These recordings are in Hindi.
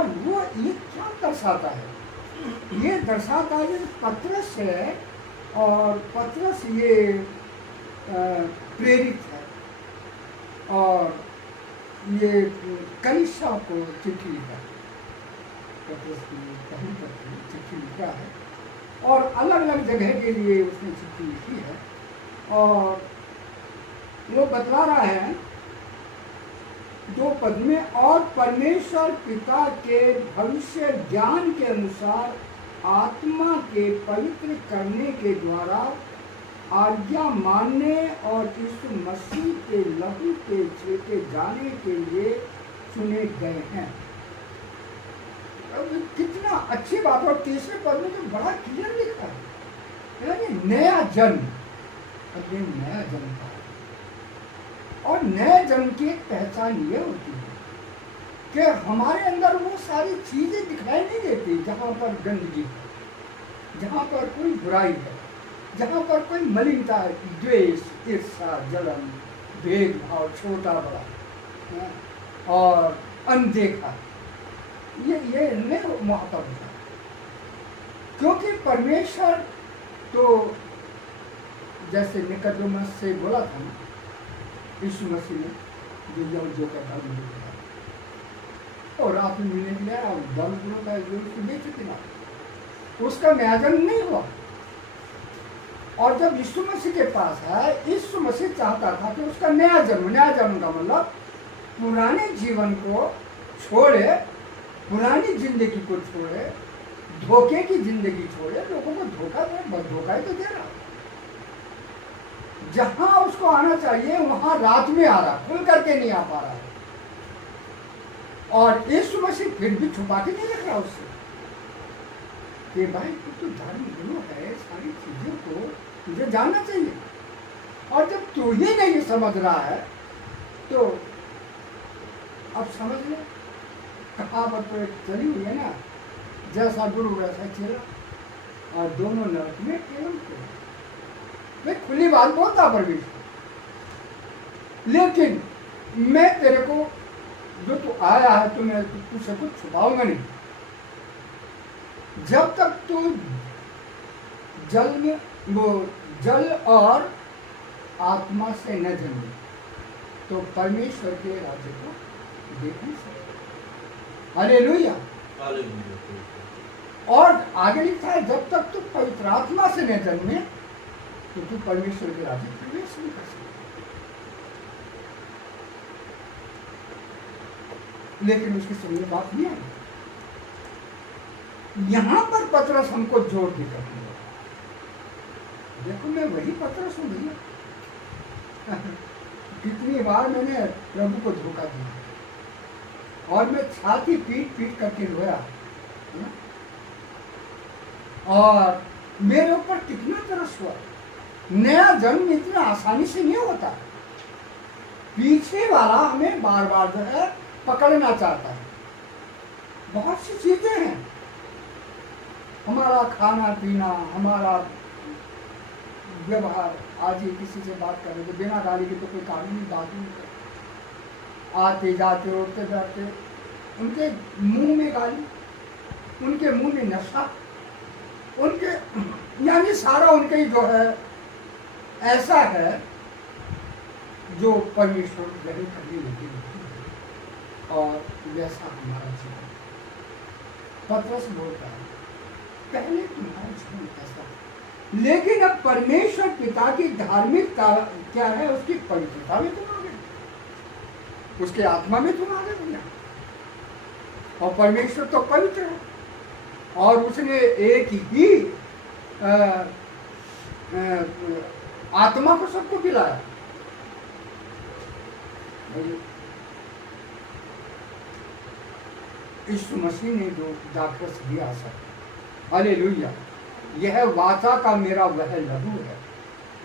और वो ये क्या दर्शाता है? ये दर्शाता है पतरस है, और पतरस ये प्रेरित है, और ये कलीसिया को चिट्ठी लिखा है। पतरस की पहली पत्री चिट्ठी लिखा है, और अलग अलग जगह के लिए उसने चिट्ठी लिखी है, और वो बतला रहा है 2 पद में, और परमेश्वर पिता के भविष्य ज्ञान के अनुसार आत्मा के पवित्र करने के द्वारा आज्ञा मानने और यीशु मसीह के लहू के छेके जाने के लिए चुने गए हैं। अब कितना अच्छी बात है। और 3वें पद में तो बड़ा क्लियर लिखा है, यानी नया जन्म। अब ये नया जन्म का है, और नए जन्म की एक पहचान ये होती है कि हमारे अंदर वो सारी चीजें दिखाई नहीं देती जहाँ पर गंदगी है, जहाँ पर कोई बुराई है, जहाँ पर कोई मलिनता है, द्वेष, ईर्ष्या, जलन, भेदभाव, छोटा बड़ा और अनदेखा, ये नहीं महत्व होता। क्योंकि परमेश्वर तो जैसे निकोदेमुस से बोला था ना, यीशु मसीह ने जो यहूदियों का धर्म दिखाया, और रात में मिलने के लिए और दल गुणों का जो उसको बेच चुके, उसका नया जन्म नहीं हुआ। और जब यीशु मसीह के पास है, यीशु मसीह चाहता था कि उसका नया जन्म का मतलब पुराने जीवन को छोड़े, पुरानी जिंदगी को छोड़े, धोखे की जिंदगी छोड़े, लोगों को धोखा दे, बस धोखा ही तो दे रहा। जहां उसको आना चाहिए वहां रात में आ रहा, खुल करके नहीं आ पा रहा है। और यीशु मसीह फिर भी छुपा के नहीं रख रहा उससे कि भाई तो धर्म गुरु है, सारी चीजों को तुझे जानना चाहिए। और जब तू ही नहीं समझ रहा है तो अब समझ ले, कहावत तो एक चली हुई है ना, जैसा गुरु वैसा चेला, और दोनों नरक में केवल मैं खुली बात बोलता परमेश्वर। लेकिन मैं तेरे को जो तू आया है तो मैं तुझसे कुछ छुपाऊंगा नहीं। जब तक तू जल और आत्मा से न जन्मे तो परमेश्वर के राज्य को देख नहीं सकते। हालेलुया। और आगे लिखा है, जब तक तू पवित्र आत्मा से न जन्मे तो तू परमेश्वर के राज्य प्रवेश नहीं कर सकता। लेकिन उसकी समझ बात नहीं आई। यहां पर पतरस हमको जोर देकर देखो, मैं वही पतरस हूं भैया। कितनी बार मैंने प्रभु को धोखा दिया और मैं छाती पीट पीट करके रोया, और मेरे ऊपर कितना तरस हुआ। नया जन्म इतना आसानी से नहीं होता। पीछे वाला हमें बार बार जो है पकड़ना चाहता है। बहुत सी चीजें हैं, हमारा खाना पीना, हमारा व्यवहार। आज ही किसी से बात कर रहे थे, बिना गाली के तो कोई कानूनी बात नहीं करते। आते जाते उठते जाते उनके मुंह में गाली, उनके मुंह में नशा, उनके यानी सारा उनके ही जो है ऐसा है जो परमेश्वर ग्रहण करने लगे। और वैसा हमारा जीवन। पतरस बोलता है, पहले तुम्हारा जीवन कैसा, लेकिन अब परमेश्वर पिता की धार्मिकता क्या है, उसकी पवित्रता में तुम आ गए, उसके आत्मा में तुम आ गए भैया। और परमेश्वर तो पवित्र है, और उसने एक ही आत्मा को सबको पिलाया। यीशु मसीह ने जो जागृत दिया सब, हालेलुया। यह वाचा का मेरा वह लहू है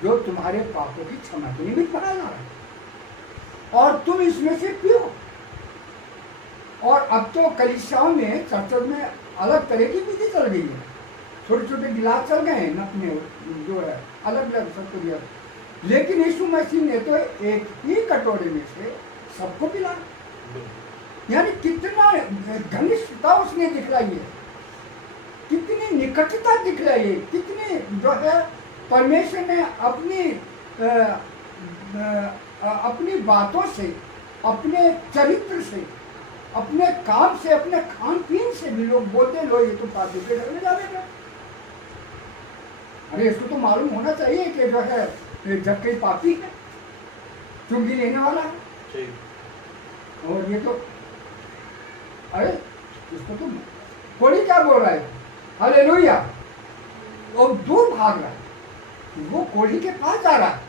जो तुम्हारे पापों की क्षमा के निमित्त बहाया जा रहा है, और तुम इसमें से पियो। और अब तो कलीसियाओं में, चर्चों में अलग तरह की विधि चल गई है। छोटे छोटे गिलास चल गए हैं नपने, जो है अलग अलग सबको दिया। लेकिन यीशु मसीह ने तो एक ही कटोरे में से सबको पिलाया। यानी कितना घनिष्ठता उसने दिखलाई है, कितनी निकटता दिखलाई है, कितनी जो है परमेश्वर ने अपनी बातों से, अपने चरित्र से, अपने काम से, अपने खान पीन से भी लोग बोलते लो ये तो पापी के घर में जाएगा। अरे इसको तो मालूम होना चाहिए कि जो है जब कई पापी है, चुंगी लेने वाला है, और ये तो अरे इसको तो कोड़ी क्या बोल रहा है, हालेलुया, और दूर भाग रहा है, वो कोड़ी के पास जा रहा है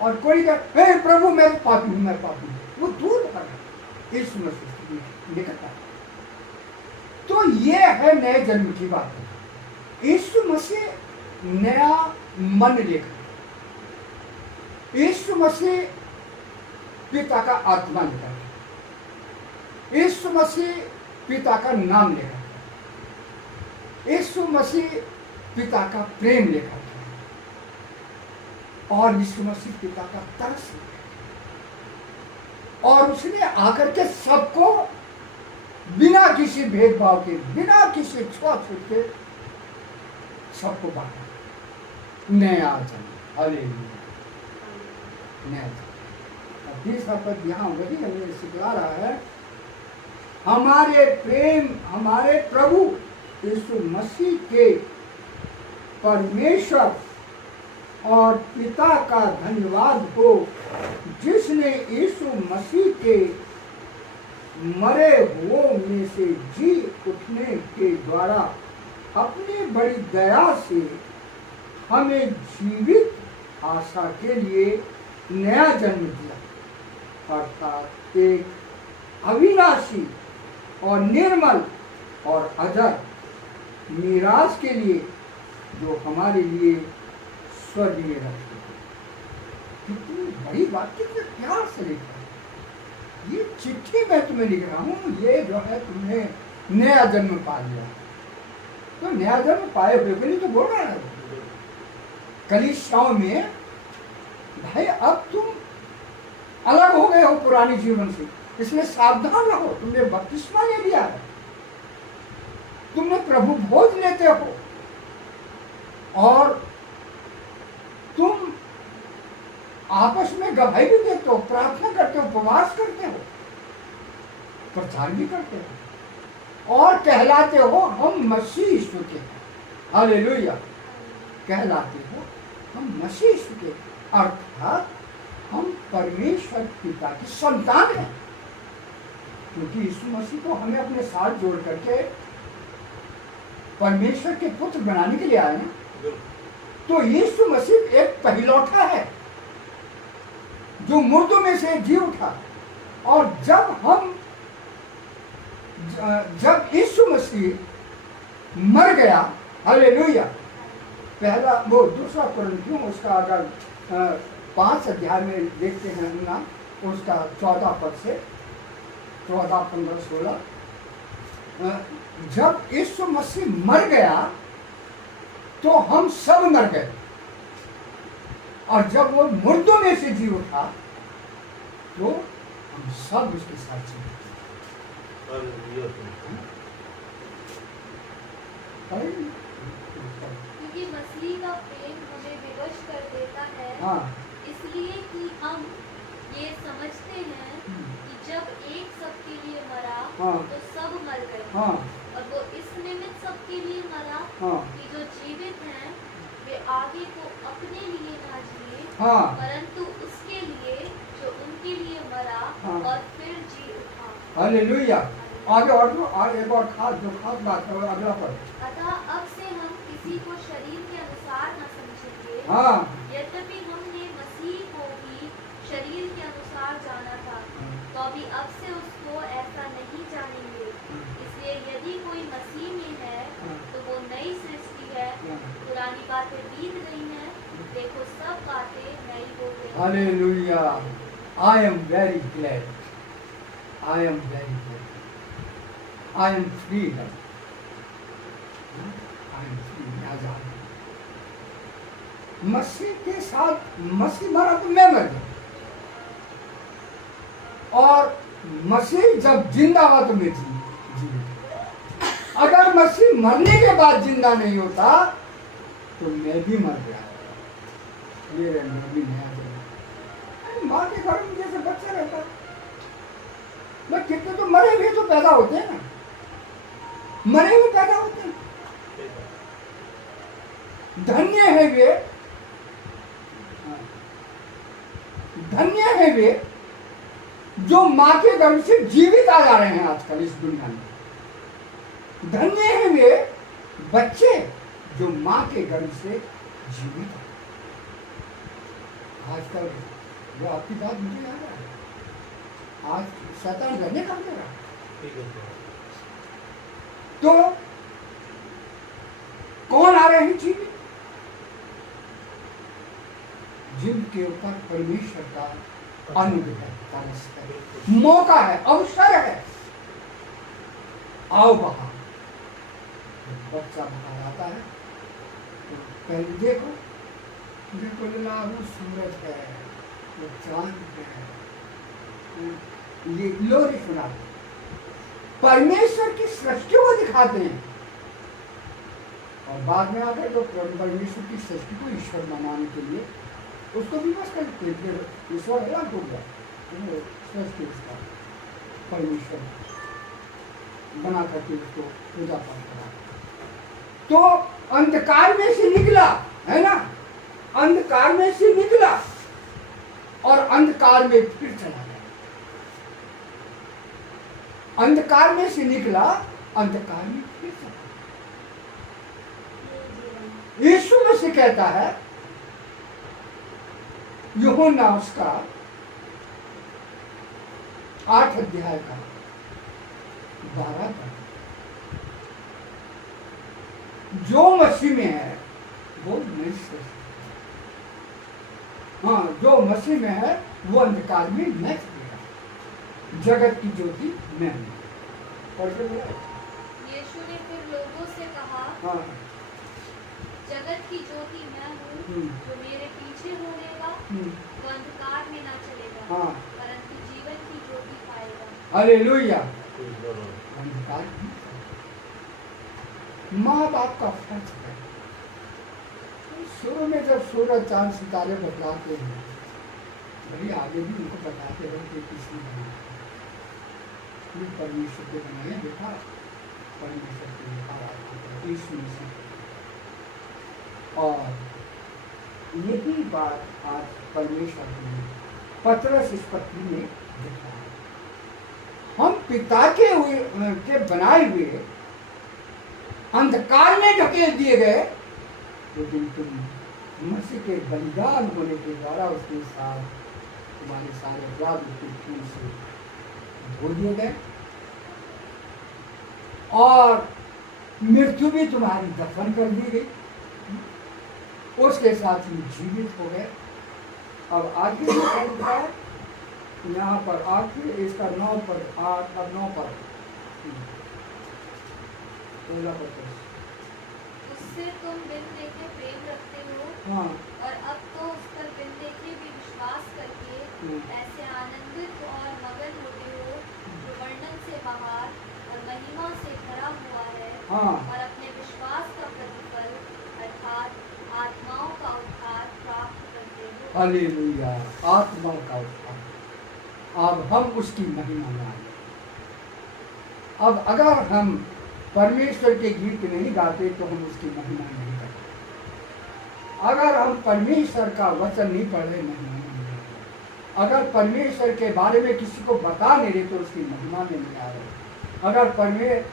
और कोड़ी का हे प्रभु मैं पापी हूँ, मैं पापी हूँ, वो दूर भाग रहा है इस मसीह निकटता। तो ये है नए जन्म की बात। यीशु मसीह नया मन लेकर, यीशु मसीह पिता का आत्मा लेकर, यीशु मसीह पिता का नाम लेकर, यीशु मसीह पिता का प्रेम लेकर, और यीशु मसीह पिता का तरस लेकर, और उसने आकर के सबको बिना किसी भेदभाव के, बिना किसी छुआछूत के सबको बांटा। नया जन्म, हालेलुया, नया जन्म। तीसरा पद यहाँ वही हमें सिखला रहा है, हमारे प्रेम, हमारे प्रभु यीशु मसीह के परमेश्वर और पिता का धन्यवाद हो, जिसने यीशु मसीह के मरे हुओं में से जी उठने के द्वारा अपनी बड़ी दया से हमें जीवित आशा के लिए नया जन्म दिया, अर्थात एक अविनाशी और निर्मल और अजर मीरास के लिए जो हमारे लिए स्वर्ग में रखे। कितनी बड़ी बात, कितने प्यार से लिखा है। ये चिट्ठी मैं तुम्हें लिख रहा हूँ, ये जो है तुम्हें नया जन्म पा लिया, तो नया जन्म पाए हुए के लिए तो बोल रहा है कलीसियाओं में, भाई अब तुम अलग हो गए हो पुराने जीवन से, इसमें सावधान रहो। तुमने बपतिस्मा ले लिया है, तुमने प्रभु भोज लेते हो, और तुम आपस में गवाही भी देते हो, प्रार्थना करते हो, उपवास करते हो, प्रचार भी करते हो, और कहलाते हो हम मसीह यीशु के, हालेलुया, कहलाते हो हम मसीह यीशु के, अर्थात हम परमेश्वर पिता की संतान हैं, क्योंकि यीशु मसीह को हमें अपने साथ जोड़ करके परमेश्वर के पुत्र बनाने के लिए आए हैं। तो यीशु मसीह एक पहिलौठा है जो मुर्दों में से जी उठा, और जब यीशु मसीह मर गया, हालेलुया, पहला वो दूसरा कुरिन्थियों उसका अगर 5 अध्याय में देखते हैं ना, उसका 14 पद से 14, 15, 16, जब यीशु मसीह मर गया तो हम सब मर गए, और जब वो मुर्दों में से जी उठा तो हम सब उसके साथ जी। क्योंकि मसीह का प्रेम हमें विवश कर देता है, हाँ, इसलिए कि हम ये समझते हैं कि जब एक सबके लिए मरा, हाँ, तो सब मर गए, हाँ, और वो इस निमित्त सबके लिए मरा, हाँ, कि जो जीवित हैं वे आगे को अपने लिए ना जिए, हाँ, परंतु उसके लिए जो उनके लिए मरा, हाँ, और फिर जी उठा। हालेलुया। आगे और एक और खास बात है, अगला पद। अतः अब से हम किसी को शरीर के अनुसार न समझेंगे, हाँ, यद्यपि हमने मसीह को भी शरीर के अनुसार जाना था, तो अभी अब से उसको ऐसा नहीं जानेंगे। इसलिए यदि कोई मसीह में है तो वो नई सृष्टि है, पुरानी बातें बीत गई हैं, देखो सब बातें नई हो गई। Hallelujah. I am very glad. I am very glad. I am free now. I am free. आजाद। मसीह के साथ, मसीह मरा तो मैं मर गया, और मसीह जब जिंदा हुआ तो मैं जीवित। अगर मसीह मरने के बाद जिंदा नहीं होता तो मैं भी मर गया। ये रहना भी नया जन्म। माँ के घर में जैसे बच्चा रहता, मैं कितने तो मरे हुए तो पैदा होते हैं ना, मरे हुए पैदा होते हैं। धन्य है वे, धन्य है वे जो माँ के गर्भ से जीवित आ जा रहे हैं आजकल इस दुनिया में। धन्य है वे बच्चे जो माँ के गर्भ से जीवित है। आजकल वो आपकी बात मुझे याद है, आज शैतान रहने का दे रहा। तो कौन आ रहे हैं जीवित? जिनके ऊपर परमेश्वर का अनुग्रह है, मौका है, अवसर है। आओ बाहर। बच्चा बाहर आता है तो पहले देखो, वो सूरज है, वो चांद है, ये लोरी सुना परमेश्वर की सृष्टि को दिखाते हैं। और बाद में आकर तो परमेश्वर की सृष्टि को ईश्वर मनाने के लिए उसको विवश करते, फिर ईश्वर अलग हो गया, सृष्टि उसका परमेश्वर बना करके उसको पूजा पाठ करा। तो अंधकार में से निकला, है ना, अंधकार में से निकला और अंधकार में फिर चला गया। अंधकार में से निकला, अंधकार में फिर चला गया। यीशु मसीह कहता है, यूहन्ना उसका 8 अध्याय का 12 तक, जो मसीह में है वो नई सृष्टि। हाँ, जो मसीह में है वो अंधकार में न चलेगा, जगत की ज्योति मैं हूँ। यीशु ने फिर लोगों से कहा, हाँ, जगत की ज्योति मैं हूँ, जो मेरे पीछे होनेगा वो अंधकार में न चलेगा, हाँ, परंतु जीवन की ज्योति पाएगा। हालेलुया। अंधकार की माँ बाप का फर्ज है। शुरू में जब सूरज चांद सितारे बतलाते हैं, भले आगे भी उनको बताते हैं कि किसने बनाया, परमेश्वर के बनाए बेटा, परमेश्वर के लिखा यीशु मसीह। और यही बात आज परमेश्वर ने पतरस इस पत्री में दिखाया। हम पिता के बनाए हुए अंधकार में ढकेल दिए गए, लेकिन तुम मसीह के बलिदान होने के द्वारा उसके साथ तुम्हारे सारे अपराध उसके खून से धो दिए गए और मृत्यु भी तुम्हारी दफन कर दी गई, उसके साथ तुम जीवित हो गए। अब आगे है यहाँ पर आखिर इसका 9 पर 8 और 9 पर उससे तुम बिन देखे प्रेम रखते हो, हाँ, और अब तो उस पर बिन देखे भी विश्वास करके ऐसे आनंदित और मगन होते हो जो वर्णन से बाहर और महिमा से भरा हुआ है, हाँ, और अपने विश्वास का प्रतिफल अर्थात आत्माओं का उद्धार प्राप्त करते हो। हालेलुया, आत्मा का उद्धार। अब हम उसकी महिमा में आए। अब अगर हम परमेश्वर के गीत नहीं गाते तो हम उसकी महिमा नहीं करते। अगर हम परमेश्वर का वचन नहीं पढ़े, महिमा नहीं करते। अगर परमेश्वर के बारे में किसी को बता नहीं रहे तो उसकी महिमा में नहीं आ रहे।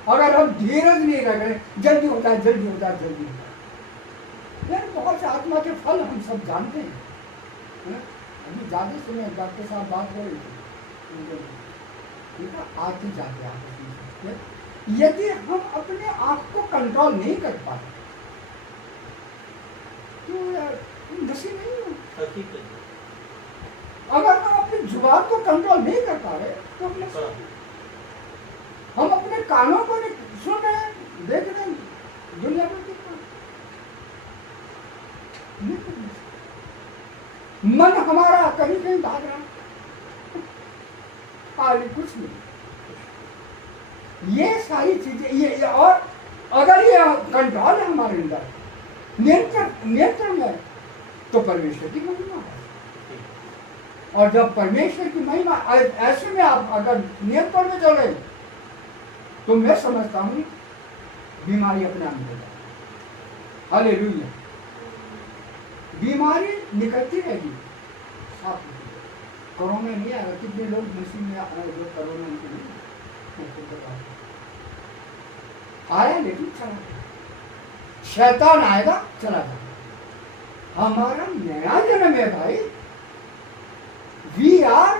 अगर हम धीरज नहीं रख रहे, जल्दी होता है, जल्दी होता है, जल्दी होता है। यार बहुत से आत्मा के फल हम सब जानते हैं। अभी ज्यादा समय डॉक्टर साहब बात कर रहे थे, आते जाते आते, यदि हम अपने आप को कंट्रोल नहीं कर पाते तो यार नशे नहीं हो। अगर हम अपनी जुबान को कंट्रोल नहीं कर पा रहे तो हम अपने कानों को सुन रहे हैं, देख रहे हैं, दुनिया में देख रहे हैं, मन हमारा कहीं कहीं भाग रहा है, कुछ नहीं। ये और अगर ये कंट्रोल है हमारे अंदर, नियंत्रण है, तो परमेश्वर की महिमा है। और जब परमेश्वर की महिमा, ऐसे में आप अगर नियंत्रण में चले तो मैं समझता हूँ बीमारी अपने आप निकल जाएगी। हालेलुया। बीमारी निकलती रहेगी, साफ कोरोना नहीं आएगा। कितने लोग मसीह में आए जो कोरोना नहीं आया, लेकिन चला गया। शैतान आएगा, चला जाएगा। हमारा नया जन्म है भाई। We are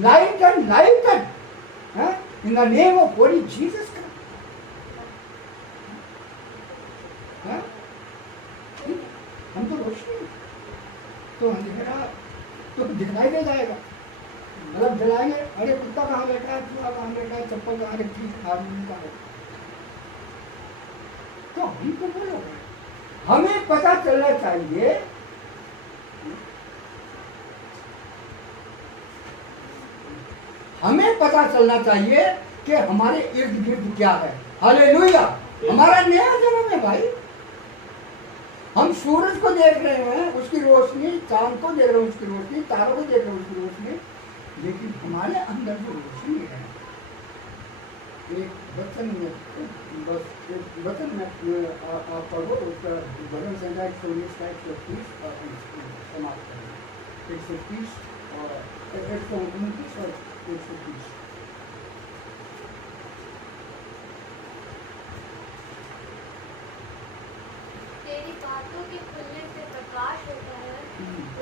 light and lighted in the name of holy Jesus Christ. हम तो रोशनी, तो अंधेरा तो दिखलाई दे जाएगा। मतलब जलाएंगे, अरे कुत्ता कहाँ बैठा है, चूहा कहाँ बैठा है, चप्पल कहाँ रखी, आदमी कहाँ है। तो हम तो बोलो, हमें पता चलना चाहिए हमें पता चलना चाहिए कि हमारे इर्द गिर्द क्या है। हालेलुया। हमारा नया जन्म है भाई। हम सूरज को देख रहे हैं, उसकी रोशनी, चांद को देख रहे हैं उसकी रोशनी, तारों को देख रहे हैं उसकी रोशनी, लेकिन हमारे अंदर जो रोशनी है, एक वचन में, बस एक वचन में आप पढ़ो, उसका भजन संख्या 119 का 130 समाप्त करें। 130 और 129 और 130। तेरी बातों के खुलने से प्रकाश होता है,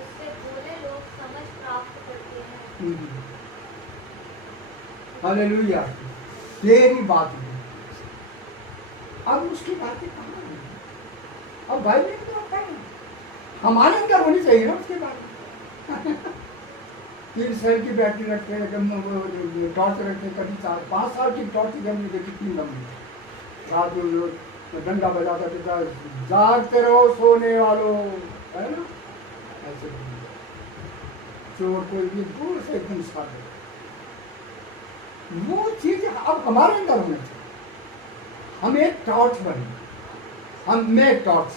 उससे भोले लोग समझ प्राप्त करते हैं। हालेलुया। तेरी बात है। अब उसकी बातें कहाँ है? अब बाइबल में तो आता है, हमारे अंदर होनी चाहिए ना उसके बारे में। 3 सेल की बैटरी रखते हैं, जब टॉर्च रखते हैं, कभी 4-5 साल की टॉर्च जब मुझे कितनी लंबी रात में तो डंडा बजाता था, जागते रहो सोने वालों, है ना, ऐसे चोर को भी दूर से एकदम साथ दे। वो चीज अब हमारे अंदर होना चाहिए। हम एक टॉर्च बने, मैं एक टॉर्च,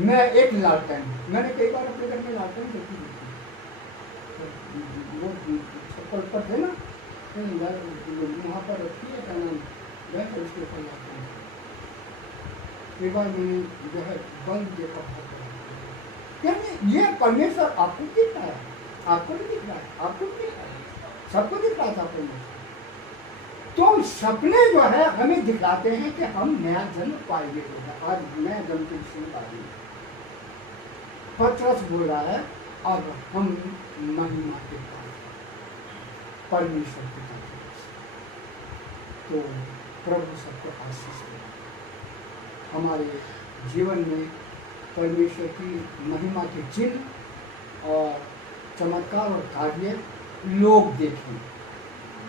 मैं एक लालटेन। मैंने कई बार अपने घर में लालटेन देखी, वो छप्पर पर थे ना, वहाँ पर रखी है, क्या नाम, बैठ उसके ऊपर लालटेन। एक बार मैंने जो है बंद देखा, यानी ये परमेश्वर आपको दिख रहा है, आपको नहीं दिख रहा है, आपको नहीं दिख रहा है, सबको दिख रहा था परमेश्वर। तो सपने जो है हमें दिखाते हैं कि हम नया जन्म पाएंगे। आज नया जन्म के विषय में पाएंगे। पतरस बोल रहा है, अब हम महिमा के पास परमेश्वर के पास। तो प्रभु सबको आशीष दे। हमारे जीवन में परमेश्वर की महिमा के चिन्ह और चमत्कार और कार्य लोग देखें,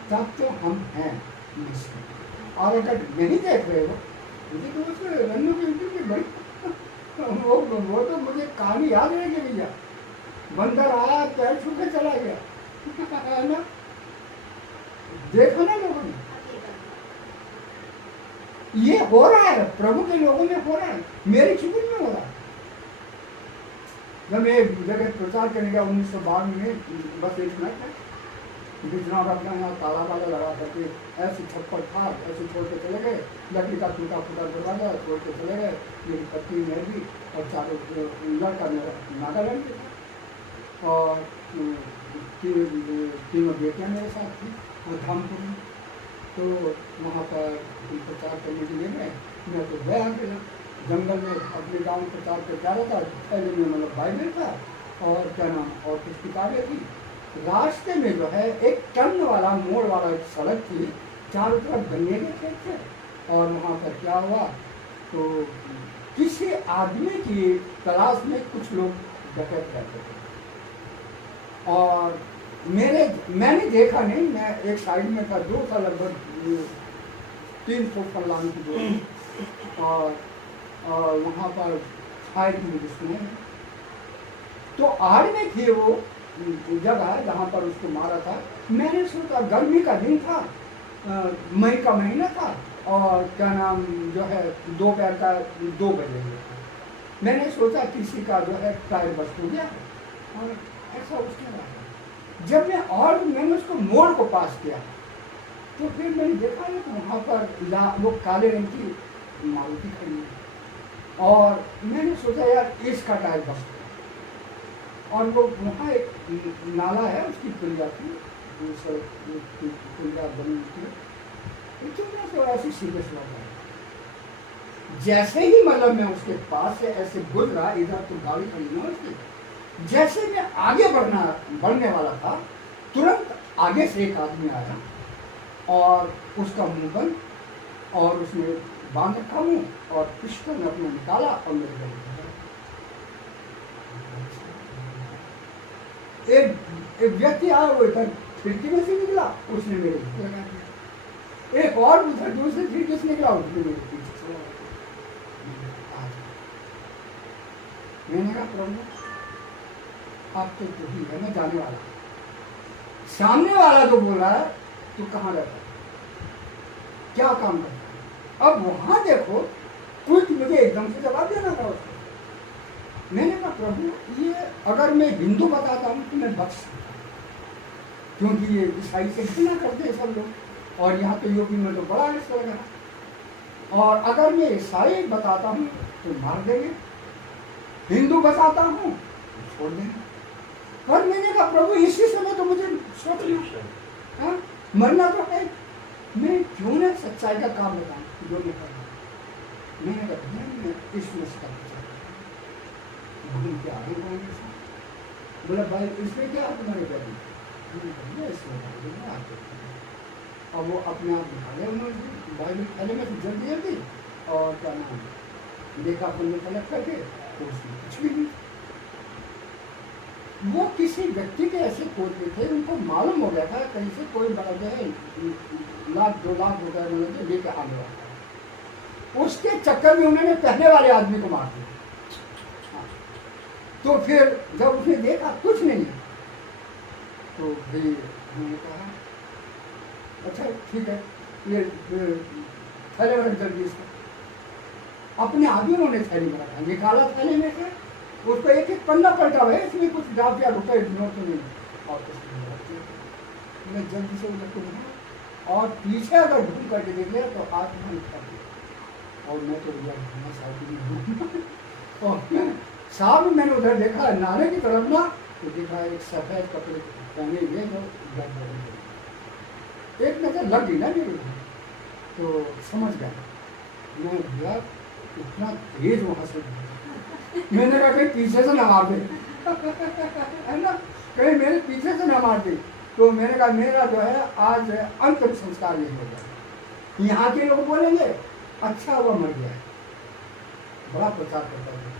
तब तो हम हैं मसीह। और अगर नहीं देख रहे हो, मुझे तो उसमें रन्नू की बड़ी वो तो मुझे कहानी याद रहेगी भैया। बंदर आया, पैर छू के चला गया, है ना, देखा ना लोगों ने। ये हो रहा है, प्रभु के लोगों में हो रहा है, मेरे शिविर में हो रहा है। जब मैं एक जगह प्रचार करने गया 1952 में, बस एक मिनट है, बिजनौर अपना यहाँ ताला वाला लगा करके ऐसे छप्पर था, ऐसे छोड़ के चले गए, लकड़ी का टूटा फूटा दरवाजा छोड़ के चले गए। मेरी पत्नी में भी और चारों लड़का मेरा नागालैंड के था, और तीनों बेटियाँ मेरे साथ थी और धामपुर में। तो वहाँ पर प्रचार करने के लिए मैं तो गया अकेला जंगल में, अपने गाँव में प्रचार कर जा रहा था। पहले में मतलब बाइबल था और क्या नाम, और कुछ किताबें थी। रास्ते में जो है एक टर्न वाला, मोड़ वाला एक सड़क थी, चारों तरफ गन्ने के खेत थे। और वहाँ पर क्या हुआ, तो किसी आदमी की तलाश में कुछ लोग डकैत रहते थे। और मैंने देखा नहीं, मैं एक साइड में था, 2 था, लगभग 3 फुट पर लाने की दूरी, और वहाँ पर फायर की दुश्मनी। तो आड़ में थी वो जगह जहाँ पर उसको मारा था। मैंने सोचा, गर्मी का दिन था मई का महीना था और क्या नाम जो है दोपहर का 2 बजे हुआ था। मैंने सोचा किसी का जो है टायर बस्ट हो गया और ऐसा उसके बाद जब मैंने उसको मोड़ को पास किया तो फिर मैंने देखा ना वहाँ पर वो काले रंग की मारुति खड़ी है और मैंने सोचा यार इसका टायर बस्ट है। और वो वहाँ एक नाला है उसकी पुलिया थी पुलिया बनी थी तो ऐसी सीधे से जैसे ही मतलब मैं उसके पास से ऐसे गुजरा इधर तो गाड़ी खड़ी ना उसकी जैसे मैं आगे बढ़ने वाला था तुरंत आगे से एक आदमी आया और उसका मुंह बंद और उसने बांध रखा मुंह और पिस्टल अपना निकाला और मेरे गले एक व्यक्ति आया वो इधर खिड़की में से निकला उसने मेरे लगा दिया एक और उधर दूसरी खिड़की से निकला उसने मेरे पीछे से मैंने कहा प्रभु आप तो ही है मैं जाने वाला सामने वाला तो बोल रहा है तू कहाँ रहता है क्या काम करता है अब वहां देखो कुछ मुझे एकदम से जवाब देना था उसको मैंने कहा प्रभु ये अगर मैं हिंदू बताता हूँ तो मैं बख्श क्योंकि ये ईसाई से घृणा करते हैं सब लोग और यहाँ पे यूपी में तो बड़ा रिस्क लगा और अगर मैं ईसाई बताता हूँ तो मार देंगे हिंदू बताता हूँ छोड़ देंगे पर मैंने कहा प्रभु इसी समय तो मुझे सोचना मरना तो है मैं क्यों ना सच्चाई का काम बताऊँ जो मैं कर रहा हूँ मैंने कहा मैं इसमें घूम के आगे बोला भाई इसमें क्या तुम्हारे घर और वो अपने आप निकाले उन्होंने बाइबल खाने में जल्दी जल्दी और क्या नाम देखा पुण्य कलेक्ट करके तो उसमें कुछ भी नहीं वो किसी व्यक्ति के ऐसे खोजते थे उनको मालूम हो गया था कहीं से कोई बड़ा जो है लाख 2 लाख रुपए मतलब लेके आने वाला उसके चक्कर में उन्होंने पहले वाले आदमी को मार दिया तो फिर जब उसने देखा कुछ नहीं तो भी उन्होंने कहा अच्छा ठीक है ये थैले में जल्दी इसको अपने आदमी उन्होंने थैली में रखा निकाला थैले में से उसको एक एक पन्ना पलटा हुआ है इसमें कुछ 10 या रुपए नोट तो नहीं और कुछ नहीं मैं जल्दी से उधर को घूमा और पीछे अगर घूम करके देख लिया तो आत्मा कर दिया और मैं तो साथ और साहब मैंने उधर देखा नाले की तरफ ना तो देखा एक सफेद कपड़े पहने हुए जो एक नजर लग गई ना मेरे तो समझ गया मैं भैया इतना तेज वहां से मैंने कहा कहीं पीछे से ना मार दे है ना कहीं मेरे पीछे से ना मार दे तो मैंने कहा मेरा जो है आज अंतिम संस्कार नहीं होगा यहाँ के लोग बोलेंगे अच्छा हुआ मर गया बड़ा प्रचार करता है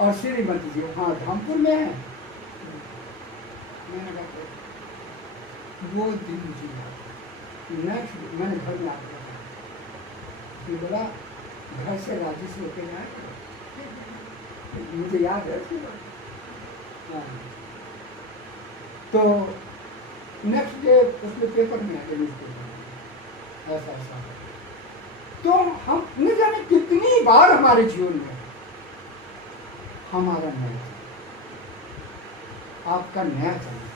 और श्रीमती जी वहाँ धामपुर में है मैंने कहा वो दिन मुझे नेक्स्ट मैंने घर में आ गया कि बोला घर से राजी से होते आए मुझे याद है तो नेक्स्ट डे उसमें पेपर में आया न्यूज़पेपर ऐसा ऐसा तो हम न जाने कितनी बार हमारे जीवन में हमारा न्याय आपका न्याय चाहिए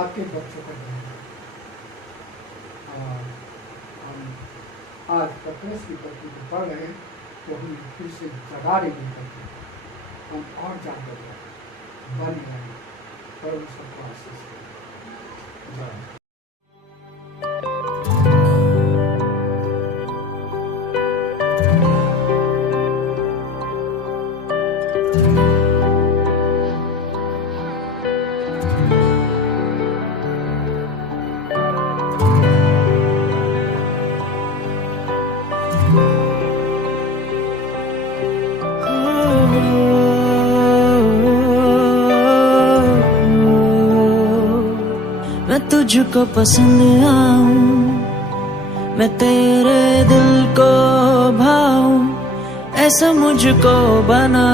आपके बच्चों का न्याय और हम आज पत्रस की पत्री को पढ़ रहे हैं तो हम फिर से जगा रही करते हम और जाकर बन रहे पर सबको आशीष करें। मैं तुझको पसंद आऊं मैं तेरे दिल को भाऊं ऐसा मुझको बना